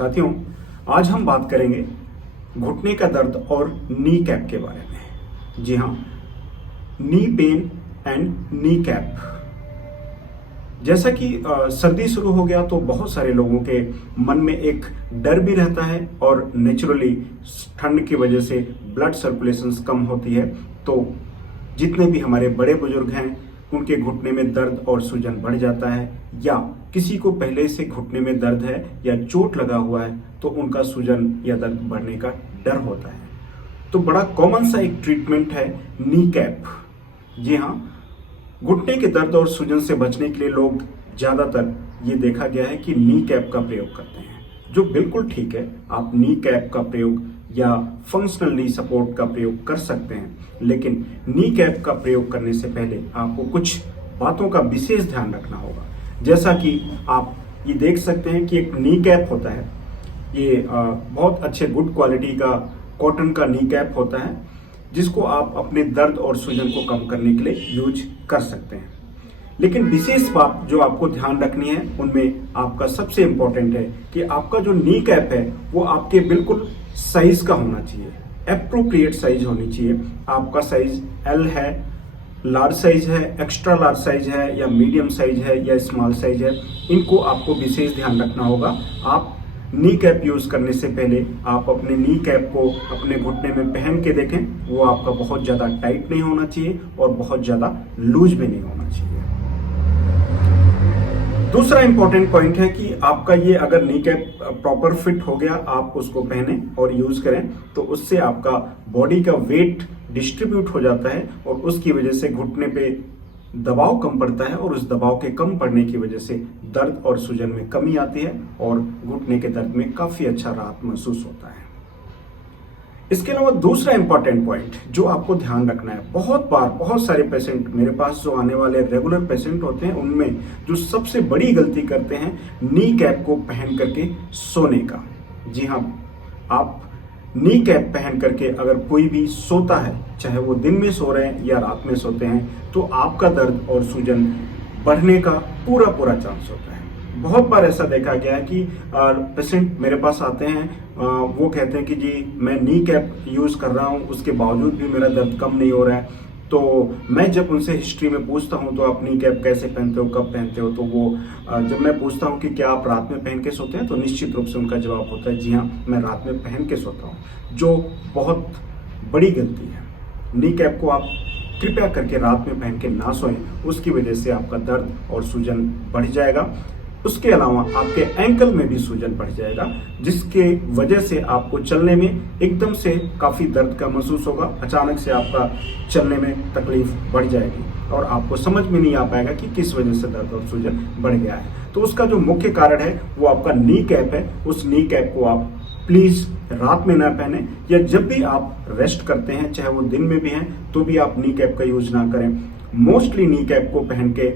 साथियों, आज हम बात करेंगे घुटने का दर्द और नी कैप के बारे में। जी हाँ, knee pain and knee cap. जैसा कि सर्दी शुरू हो गया तो बहुत सारे लोगों के मन में एक डर भी रहता है और नेचुरली ठंड की वजह से ब्लड सर्कुलेशन कम होती है, तो जितने भी हमारे बड़े बुजुर्ग हैं उनके घुटने में दर्द और सूजन बढ़ जाता है, या किसी को पहले से घुटने में दर्द है या चोट लगा हुआ है तो उनका सूजन या दर्द बढ़ने का डर होता है। तो बड़ा कॉमन सा एक ट्रीटमेंट है नी कैप। जी हाँ, घुटने के दर्द और सूजन से बचने के लिए लोग ज़्यादातर ये देखा गया है कि नी कैप का प्रयोग करते हैं, जो बिल्कुल ठीक है। आप नी कैप का प्रयोग या फंक्शनल नी सपोर्ट का प्रयोग कर सकते हैं, लेकिन नी कैप का प्रयोग करने से पहले आपको कुछ बातों का विशेष ध्यान रखना होगा। जैसा कि आप ये देख सकते हैं कि एक नी कैप होता है, ये बहुत अच्छे गुड क्वालिटी का कॉटन का नी कैप होता है, जिसको आप अपने दर्द और सूजन को कम करने के लिए यूज कर सकते हैं। लेकिन विशेष बात जो आपको ध्यान रखनी है उनमें आपका सबसे इम्पोर्टेंट है कि आपका जो नी कैप है वो आपके बिल्कुल साइज का होना चाहिए, एप्रोप्रिएट साइज होनी चाहिए। आपका साइज एल है, लार्ज साइज है, एक्स्ट्रा लार्ज साइज है, या मीडियम साइज है, या स्मॉल साइज है, इनको आपको विशेष ध्यान रखना होगा। आप नी कैप यूज करने से पहले आप अपने नी कैप को अपने घुटने में पहन के देखें। वो आपका बहुत ज़्यादा टाइट नहीं होना चाहिए और बहुत ज़्यादा लूज भी नहीं होना चाहिए। दूसरा इंपॉर्टेंट पॉइंट है कि आपका ये अगर नी कैप प्रॉपर फिट हो गया, आप उसको पहने और यूज करें, तो उससे आपका बॉडी का वेट डिस्ट्रीब्यूट हो जाता है और उसकी वजह से घुटने पे दबाव कम पड़ता है, और उस दबाव के कम पड़ने की वजह से दर्द और सूजन में कमी आती है और घुटने के दर्द में काफी अच्छा राहत महसूस होता है। इसके अलावा दूसरा इंपॉर्टेंट पॉइंट जो आपको ध्यान रखना है, बहुत सारे पेशेंट मेरे पास जो आने वाले रेगुलर पेशेंट होते हैं, उनमें जो सबसे बड़ी गलती करते हैं नी कैप को पहन करके सोने का। जी हाँ, आप नी कैप पहन करके अगर कोई भी सोता है, चाहे वो दिन में सो रहे हैं या रात में सोते हैं, तो आपका दर्द और सूजन बढ़ने का पूरा चांस होता है। बहुत बार ऐसा देखा गया है कि पेशेंट मेरे पास आते हैं, वो कहते हैं कि जी मैं नी कैप यूज कर रहा हूँ, उसके बावजूद भी मेरा दर्द कम नहीं हो रहा है। तो मैं जब उनसे हिस्ट्री में पूछता हूं तो आप नी कैप कैसे पहनते हो, कब पहनते हो, तो वो जब मैं पूछता हूं कि क्या आप रात में पहन के सोते हैं, तो निश्चित रूप से उनका जवाब होता है जी हाँ, मैं रात में पहन के सोता हूं, जो बहुत बड़ी गलती है। नी कैप को आप कृपया करके रात में पहन के ना सोएं, उसकी वजह से आपका दर्द और सूजन बढ़ जाएगा। उसके अलावा आपके एंकल में भी सूजन बढ़ जाएगा, जिसके वजह से आपको चलने में एकदम से काफ़ी दर्द का महसूस होगा। अचानक से आपका चलने में तकलीफ बढ़ जाएगी और आपको समझ में नहीं आ पाएगा कि किस वजह से दर्द और सूजन बढ़ गया है। तो उसका जो मुख्य कारण है वो आपका नी कैप है। उस नी कैप को आप प्लीज़ रात में ना पहने, या जब भी आप रेस्ट करते हैं, चाहे वो दिन में भी हैं, तो भी आप नी कैप का यूज ना करें। मोस्टली नी कैप को पहन के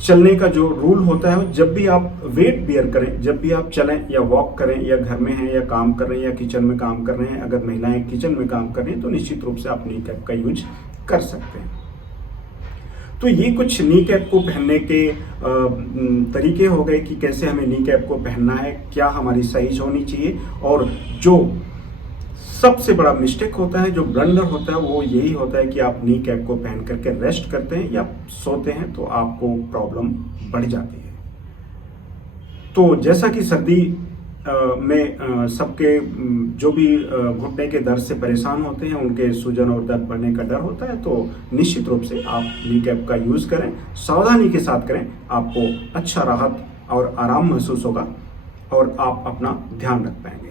चलने का जो रूल होता है, जब भी आप वेट बियर करें, जब भी आप चलें या वॉक करें, या घर में हैं या काम कर रहे हैं या किचन में काम कर रहे हैं, अगर महिलाएं किचन में काम कर रही हैं तो निश्चित रूप से आप नी कैप का यूज कर सकते हैं। तो ये कुछ नी कैप को पहनने के तरीके हो गए कि कैसे हमें नी कैप को पहनना है, क्या हमारी साइज होनी चाहिए। और जो सबसे बड़ा मिस्टेक होता है, जो ब्लंडर होता है, वो यही होता है कि आप नी कैप को पहन करके रेस्ट करते हैं या सोते हैं तो आपको प्रॉब्लम बढ़ जाती है। तो जैसा कि सर्दी में सबके जो भी घुटने के दर्द से परेशान होते हैं, उनके सूजन और दर्द बढ़ने का डर होता है, तो निश्चित रूप से आप नी कैप का यूज करें, सावधानी के साथ करें, आपको अच्छा राहत और आराम महसूस होगा और आप अपना ध्यान रख पाएंगे।